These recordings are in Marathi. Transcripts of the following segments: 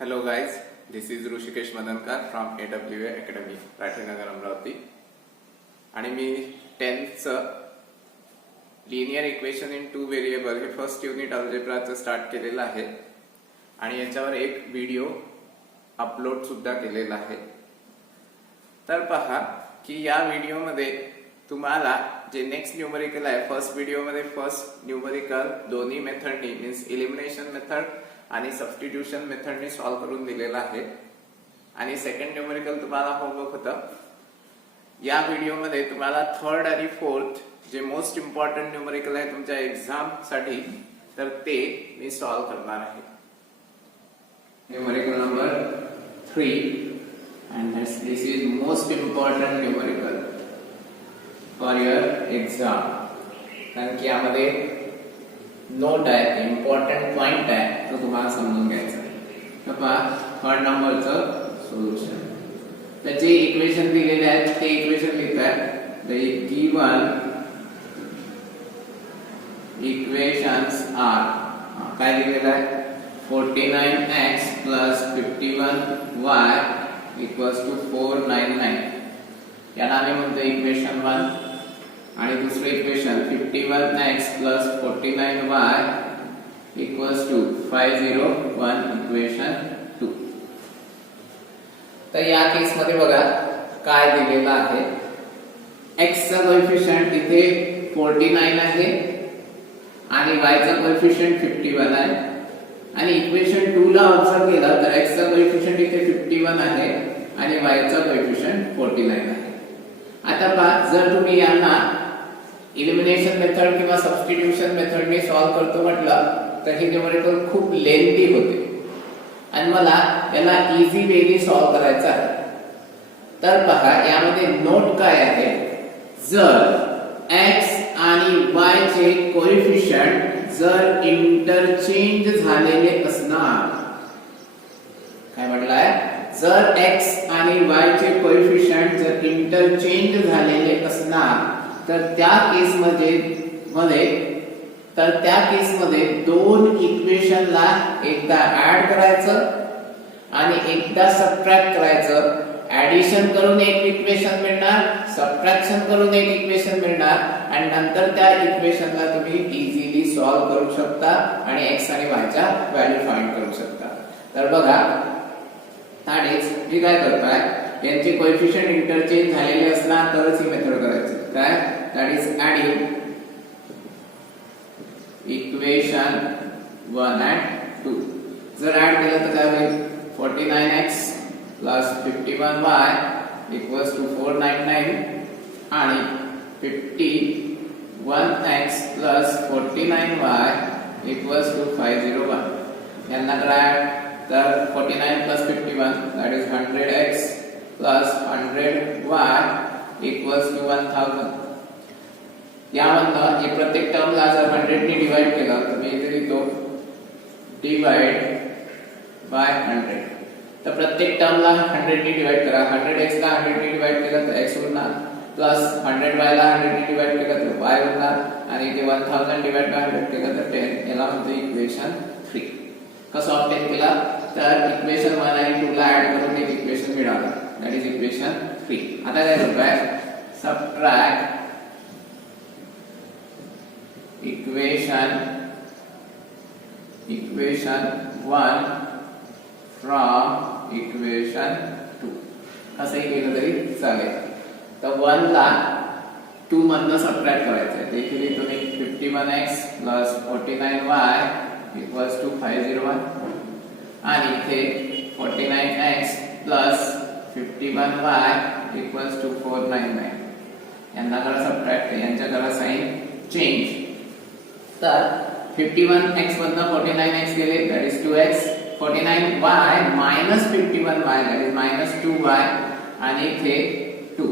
Hello guys, this is Rushikesh Madankar from AWA Academy, राठीनगर Amravati. आणि मी 10th linear equation in 2 variable हे फर्स्ट युनिट अल्जेब्राचं स्टार्ट केलेलं आहे आणि याच्यावर एक व्हिडिओ अपलोड सुद्धा केलेला आहे. तर पहा की या व्हिडिओमध्ये तुम्हाला जे नेक्स्ट न्यूमरिकल आहे, फर्स्ट व्हिडिओमध्ये फर्स्ट न्यूमरिकल दोन्ही मेथडनी मीन्स एलिमिनेशन मेथड आणि सबस्टिट्यूशन मेथडनी सॉल्व्ह करून दिलेला आहे आणि सेकंड न्यूमरिकल तुम्हाला होमवर्क होतं. या व्हिडिओमध्ये तुम्हाला थर्ड आणि फोर्थ जे मोस्ट इम्पॉर्टंट न्यूमरिकल आहे तुमच्या एक्झाम साठी, तर ते मी सॉल्व्ह करणार आहे. Numerical number 3 and this is most important numerical for your exam. कारण की यामध्ये नोट आहे, इम्पॉर्टंट पॉइंट आहे, तो तुम्हाला समजून घ्यायचा आहे. पहा थर्ड नंबरचं सोल्युशन, त्याचे इक्वेशन दिलेले आहेत, ते इक्वेशन लिहितात. द गिवन इक्वेशन्स आर काय दिलेलं आहे, 49x plus 51y equals to 499. याला आम्ही म्हणतो इक्वेशन 1 आणि दुसरे equation 51x plus 49y equals to 501 equation 2. तर या केस मध्ये बघा काय दिलेलं आहे, x चा कोएफिशिएंट इथे 49 आहे आणि y चा कोएफिशिएंट 51 आहे आणि इक्वेशन 2 ला ऑब्झर्व केलं तर x चा कोएफिशिएंट इथे 51 आहे आणि y चा कोएफिशिएंट 49 आहे. आता पहा, जर तुम्ही यांना एलिमिनेशन मेथड किंवा सबस्टिट्यूशन मेथडने सॉल्व्ह करतो म्हटलं तर हे न्यूमरिकल खूप लेंथी होते आणि मला याला इझी वेनी सॉल्व्ह करायचं आहे. तर पहा यामध्ये नोट काय आहे, जर x आणि y चे कोएफिशिएंट जर इंटरचेंज झालेले असणार, काय म्हटलंय, जर x आणि y चे कोएफिशिएंट जर इंटरचेंज झालेले असणार तर त्या केसमध्ये दोन इक्वेशनला एकदा ऍड करायचं आणि एकदा सबट्रॅक्ट करायचं. ऍडिशन करून एक इक्वेशन मिळणार, सबट्रॅक्शन करून एक इक्वेशन मिळणार आणि नंतर त्या इक्वेशनला तुम्ही इझिली सॉल्व्ह करू शकता आणि x आणि y च्या व्हॅल्यू फाइंड करू शकता. तर बघा, त्यानेच मी काय करतोय, यांचे कोएफिशिएंट इंटरचेंज झालेले असणार तरच ही मेथड करायची. काय, that is adding equation 1 and 2. जर ऍड केलं तर काय होईल, 49x plus 51y equals to 499 आणि 51x plus 49y equals to 501. यांना करा तर 49 plus 51 that is 100x plus 100y equals to 1000. यामधनं हे प्रत्येक टर्मला जर 100 ने डिवाइड केलं तर मी इथे लिहितो डिवाइड बाय 100. तर प्रत्येक टर्मला 100 ने डिवाइड करा. 100x ला 100 ने डिवाइड केलं तर x होणार, प्लस 100y ला 100 ने डिवाइड केलं तर y होणार आणि इथे 1000 डिवाइड बाय 100 केलं तर 10. याला म्हणतो इक्वेशन 3. कसं ऑब्टेन केला, तर इक्वेशन 1 आणि 2 ला ऍड करून एक इक्वेशन मिळालं, दॅट इज इक्वेशन 3. आता काय करतोय, सबट्रॅक्ट इक्वेशन 1 फ्रॉम इक्वेशन 2. असंही केलं तरी चालेल. तर 1 ला 2 मधनं सबट्रॅक्ट करायचं, देखील तुम्ही 51x plus 49y equals to 501 आणि इथे 49x plus 51y equals to 499. यांना करा सबट्रॅक्ट, यांच्या करा साइन चेंज. तर 51x मधनं 49x गेले, that is 2x. 49y minus 51y that is minus 2y आणि इथे 2.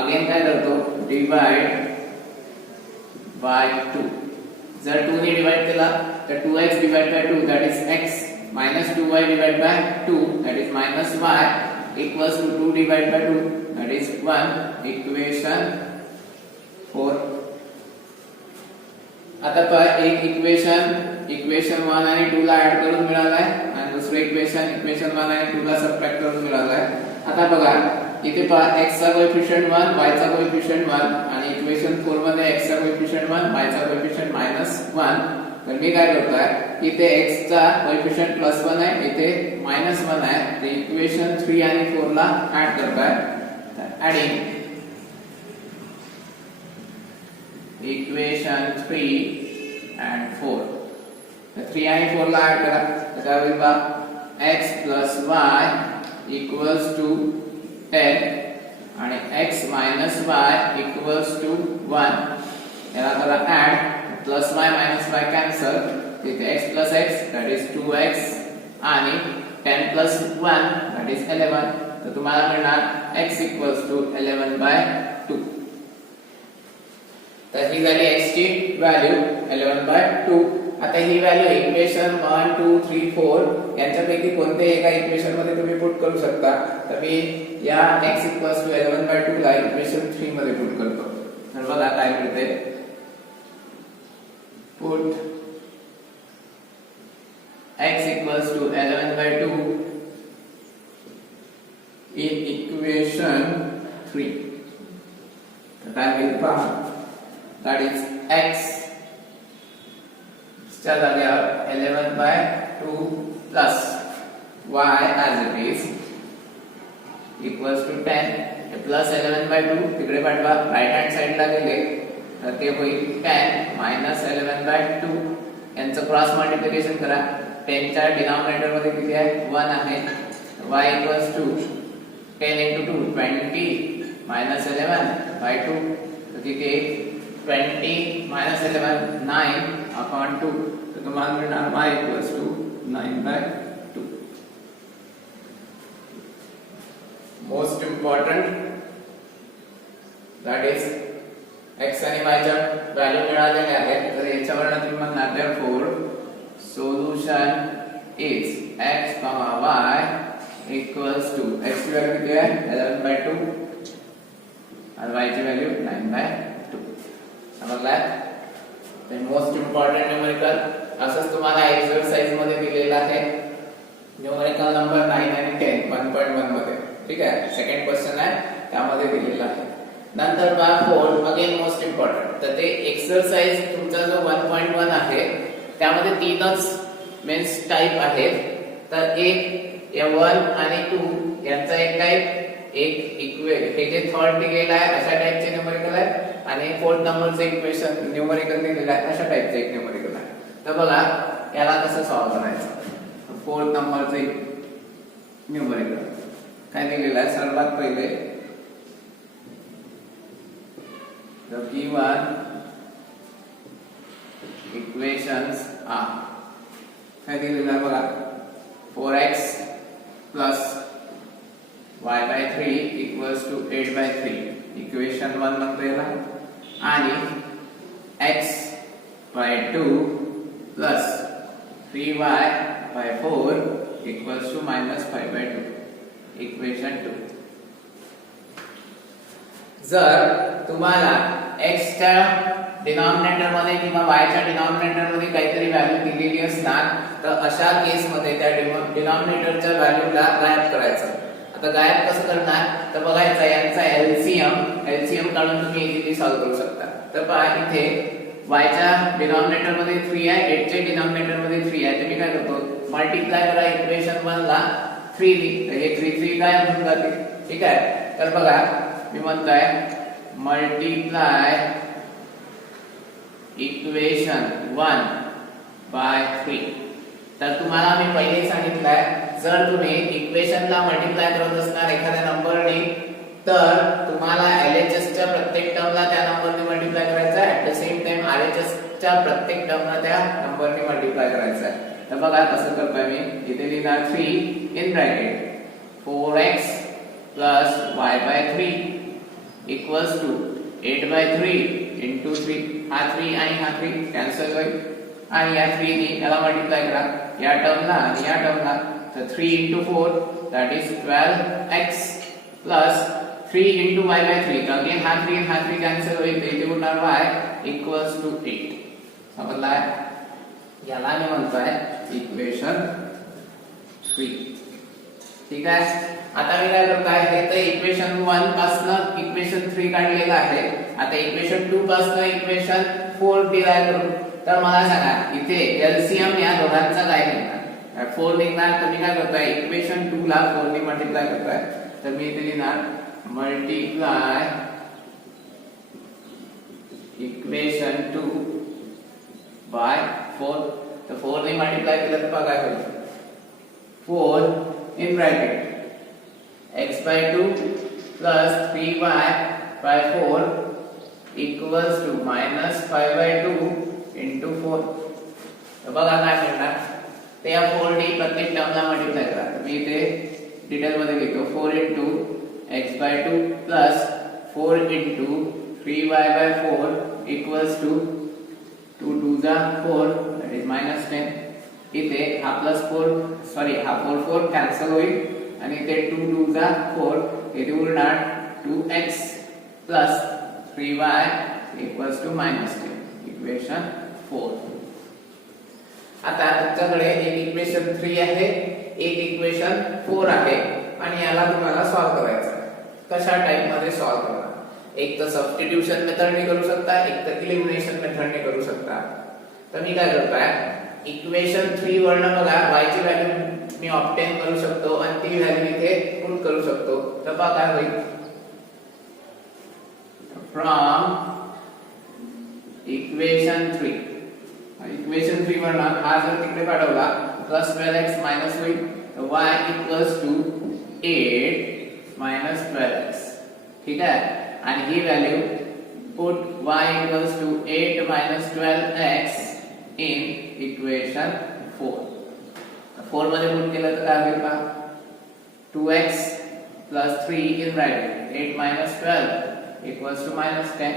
अगेन काय करतो, डिवाइड बाय 2. जर 2 ने डिवाइड केला तर 2x divide by 2 that is x minus 2y divide by 2 that is minus y equals to 2 divide by 2 that is 1. Equation 4. आता पहा, एक इक्वेशन 1 आणि 2 ला ऍड करून मिळालाय आणि दुसरं इक्वेशन 1 आणि 2 ला सबट्रॅक्ट करून मिळालंय. आता बघा इथे पहा x चा कोएफिशियंट 1 y चा कोएफिशियंट 1 आणि इक्वेशन 4 मध्ये x चा कोएफिशियंट 1 y चा कोएफिशियंट -1. तर मी काय करतोय इथे x चा कोएफिशियंट +1 आहे, इथे -1 आहे. तर इक्वेशन 3 आणि 4 ला ऍड करतोय. तर ऍडिंग इक्वेशन 3 and 4. तर 3 आणि 4 ला ऍड करा. तर काय होईल बा x + y = 10 आणि x - y = 1. याला करा add. Plus y minus y cancel. तिथे x + x that is 2x आणि 10 + 1 that is 11. तर तुम्हाला मिळणार x = 11/2. तर ही झाली x ची व्हॅल्यू 11/2. आता ही व्हॅल्यू इक्वेशन 1 2 3 4 यांच्यापैकी कोणत्याही एका इक्वेशन मध्ये तुम्ही पुट करू शकता. तर मी या x = 11/2 ला इक्वेशन 3 मध्ये पुट करतो. तर बघा काय मिळते. put x = 11/2 in equation 3. तर काय होईल पहा. that is x च्या जागेवर 11/2 plus y as it is equals to 10. Plus 11/2 तिकडे पाठवा. राइट हँड साइड ला गेले तर ते होईल 10 - 11/2. यांचं क्रॉस मल्टिप्लिकेशन करा. 10 च्या डिनॉमिनेटर मध्ये किती आहे 1 आहे. y = 10 * 2 20 - 11/2. तर तिथे 20 - 11 9/2. तर तुम्हाला मिळणार y = 9/2. Most important that is x आणि y च्या व्हॅल्यू मिळालेल्या आहेत. तर याच्यावरून तुम्ही म्हणणार therefore solution is x, y equals to x ची व्हॅल्यू किती आहे 11/2 आणि y ची व्हॅल्यू 9/2. समजलाय. तर मोस्ट इम्पॉर्टंट न्यूमेरिकल असंच तुम्हाला एक्सरसाइज मध्ये दिलेला आहे. न्यूमेरिकल नंबर 9 आणि 10 1.1 मध्ये. ठीक आहे. सेकंड क्वेश्चन आहे त्यामध्ये दिलेला आहे. नंतर पहा 4 अगेन मोस्ट इम्पॉर्टंट. तर ते एक्सरसाइज तुमचा जो 1.1 आहे त्यामध्ये तीनच मेन्स टाइप आहेत. तर एक 1 आणि 2 यांचा एक टाइप, एक हे जे थर्ड दिलेला आहे अशा टाइपचे न्यूमेरिकल आहे आणि फोर्थ नंबरचे इक्वेशन न्यूमेरिकल दिलेला आहे अशा टाइपचे एक न्यूमेरिकल आहे. तर बघा याला कसं सॉल्व्ह करायचं. फोर्थ नंबरचे न्यूमेरिकल काय दिलेलं आहे. सर्वात पहिले the given equations are काय दिलेलं आहे बघा. 4x plus y/3 = 8/3. इक्वेशन 1 म्हणतो याला. आणि x/2 plus 3y/4 = -5/2. इक्वेशन 2. जर तुम्हाला x च्या डिनॉमिनेटर मध्ये किंवा y च्या डिनॉमिनेटर मध्ये काहीतरी व्हॅल्यू दिलेली असणार तर अशा केस मध्ये त्या डिनॉमिनेटरच्या व्हॅल्यूला गायब करायचं. आता गायब कसं करणार तर बघायचं यांचा एलसीएम काढून तुम्ही इझिली सॉल्व्ह करू शकता. तर पहा इथे y च्या डिनॉमिनेटर मध्ये 3 आहे, 8 च्या डिनॉमिनेटर मध्ये 3 आहे. तर मी काय करतो मल्टिप्लाय करा इक्वेशन 1 ला 3 नी. तर हे 3 गायब होऊन जाते. ठीक आहे. तर बघा मी म्हणतोय मल्टिप्लाय इक्वेशन 1/3. तर तुम्हाला मी पहिले सांगितलंय जर तुम्ही इक्वेशनला मल्टिप्लाय करत असणार एखाद्या नंबरने तर तुम्हाला LHS च्या प्रत्येक टर्मला त्या नंबरने मल्टिप्लाय करायचं आहे. At the same time RHS च्या प्रत्येक टर्मला त्या नंबरने मल्टिप्लाय करायचं आहे. तर बघा कसं करतोय मी. इथे लिहिणार 3 in bracket 4x plus y/3 equals to 8/3 into 3. हा 3 आणि हा 3 कॅन्सल होईल आणि या 3 ने याला मल्टिप्लाय करा या टर्मला आणि या टर्मला. तर 3 into 4 that is 12x plus 3 into y/3. तर अगेन हा 3 कॅन्सल होईल. तर इथे होणार y equals to 8. समजलाय. याला मी म्हणतोय इक्वेशन 3. ठीक आहे. आता मी काय करतो आहे, हे तर इक्वेशन 1 पासून इक्वेशन 3 काढलेलं आहे. आता इक्वेशन 2 पासून इक्वेशन 4 डिराइव्ह करू. तर मला सांगा इथे एलसीएम या दोघांचा काय निघणार? 4 निघणार. तर मी काय करतोय, इक्वेशन 2 ला 4 ने मल्टिप्लाय करतोय. तर मी इथे लिहिणार मल्टिप्लाय इक्वेशन 2 बाय 4. तर 4 ने मल्टिप्लाय केलं तर काय होईल? 4 in bracket x by 2 plus 3y by 4 equals to minus 5 by 2 into 4. तर बघा काय मिळणार, ते या 4d प्रत्येक टर्मला मल्टिप्लाय करा. मी इथे डिटेल मध्ये लिहितो 4 into x by 2 plus 4 into 3y by 4 equals to 2 2s are 4, that is minus 10. इथे हा प्लस 4 सॉरी हा 4 4 कॅन्सल होईल आणि इथे 2 2s are 4, इथे उरणार 2x plus 3y equals to minus 10. Equation 4. आता तुमच्याकडे एक इक्वेशन 3 आहे, एक इक्वेशन 4 आहे आणि याला तुम्हाला सॉल्व्ह करायचं आहे. कशा टाइप मध्ये सॉल्व्ह करणार? एक तर सबस्टिट्यूशन मेथडने करू शकता, एक तर एलिमिनेशन मेथडने करू शकता. तर मी काय करतोय, इक्वेशन 3 वरनं बघा y ची व्हॅल्यू मी ऑब्टेन करू शकतो आणि ती व्हॅल्यू इथे पुट करू शकतो. तर पहा काय होईल, फ्रॉम इक्वेशन 3 इक्वेशन 3 वरनं हा जर तिकडे पाठवला प्लस 12x मायनस होईल. तर y equals to 8 minus 12x. ठीक आहे. आणि ही value put y equals to 8 minus 12x in equation 4. 4 मध्ये पुट केलं तर काय होईल पहा, 2x plus 3 in bracket 8 minus 12 equals to minus 10.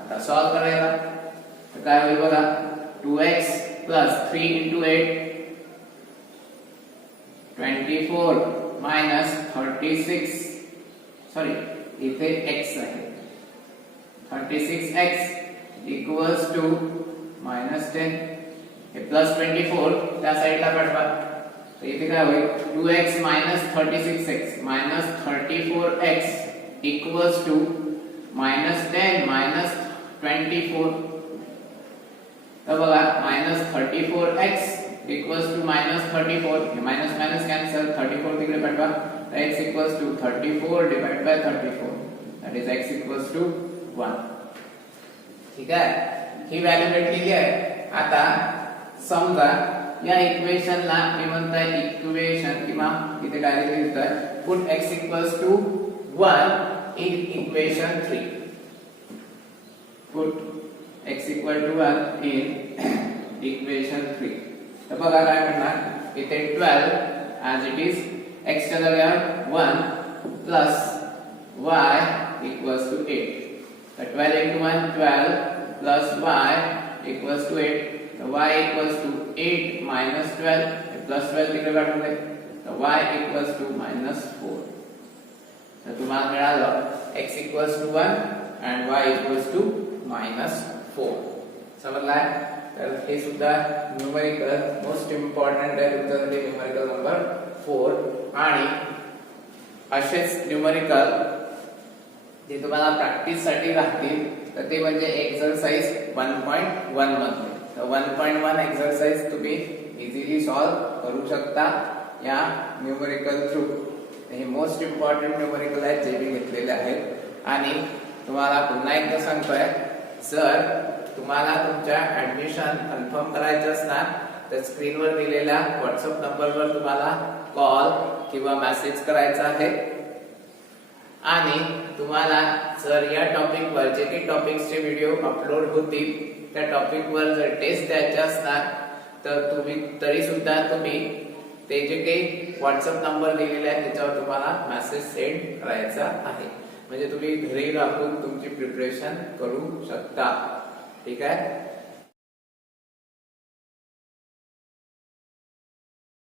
आता सॉल्व करायला तर काय होईल बघा, 2x plus 3 into 8 24 minus 36 sorry इथे x आहे 36x equals to minus 10. हे प्लस 24 त्या साइडला पाठवा. तर इथे काय होईल, 2x minus 36x minus 34x equals to minus 10 minus 24. तर बघा minus 34x equals to minus 34. हे मायनस मायनस कॅन्सल, 34 तिकडे पाठवा. तर x equals to 34 divided by 34, that is x equals to 1. ठीक आहे. ही व्हॅल्यू भेटलेली आहे. आता समजा या इक्वेशनला मी म्हणताय इक्वेशन किंवा इथे काय लिहितोय, put x equals to 1 in equation 3. Put x equal to 1 in equation 3. तर बघा काय करणार, इथे 12 as it is x च्या जागेवर 1 plus y equals to 8. तर 12 into 1 12 plus y equals to 8. तर y equals to 8 minus 12 plus 12 तिकडे काढून दे. तर y equals to minus 4. तर तुम्हाला मिळालं x equals to 1 and y equals to minus 4. समजलाय? तर हे सुद्धा न्यूमेरिकल मोस्ट इम्पॉर्टंट आहे तुमच्यासाठी, न्यूमेरिकल नंबर 4. आणि असेच न्यूमेरिकल जे तुम्हाला प्रॅक्टिस साठी राहतील तर ते म्हणजे एक्सरसाइज 1.1 मध्ये. तर 1.1 एक्सरसाइज तुम्ही इझिली सॉल्व करू शकता या न्यूमेरिकल थ्रू. हे मोस्ट इम्पॉर्टंट न्यूमेरिकल आहेत जे मी घेतलेले आहेत. आणि तुम्हाला पुन्हा एकदा सांगतोय, जर तुम्हाला तुमच्या ऍडमिशन कन्फर्म करायचं असणार तर स्क्रीनवर दिलेल्या व्हॉट्सअप नंबरवर तुम्हाला कॉल किंवा मेसेज करायचा आहे. आणि तुम्हाला जर या टॉपिकवर जे काही टॉपिक्सचे व्हिडिओ अपलोड होतील त्या टॉपिकवर जर टेस्ट द्यायचे असणार तर तुम्ही तरी सुद्धा तुम्ही ते जे काही व्हॉट्सअप नंबर दिलेले आहे त्याच्यावर तुम्हाला मेसेज सेंड करायचा आहे. म्हणजे तुम्ही घरी राहून तुमची प्रिपरेशन करू शकता. ठीक आहे.